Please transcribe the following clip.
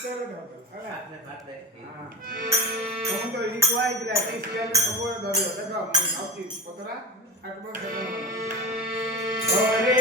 तर धरतो ହେଲା आपल्या खात आहे हां ତମେ ତ ଏଇ କୁଆ ହେଇଥିଲା ସେଇ ସିରିଏଲରେ ସବୁବେଳେ ଧରିବ ଦେଖ ମୁଁ ଯାଉଛି ପତରା ଆଠ ବର୍ଷ ଘରେ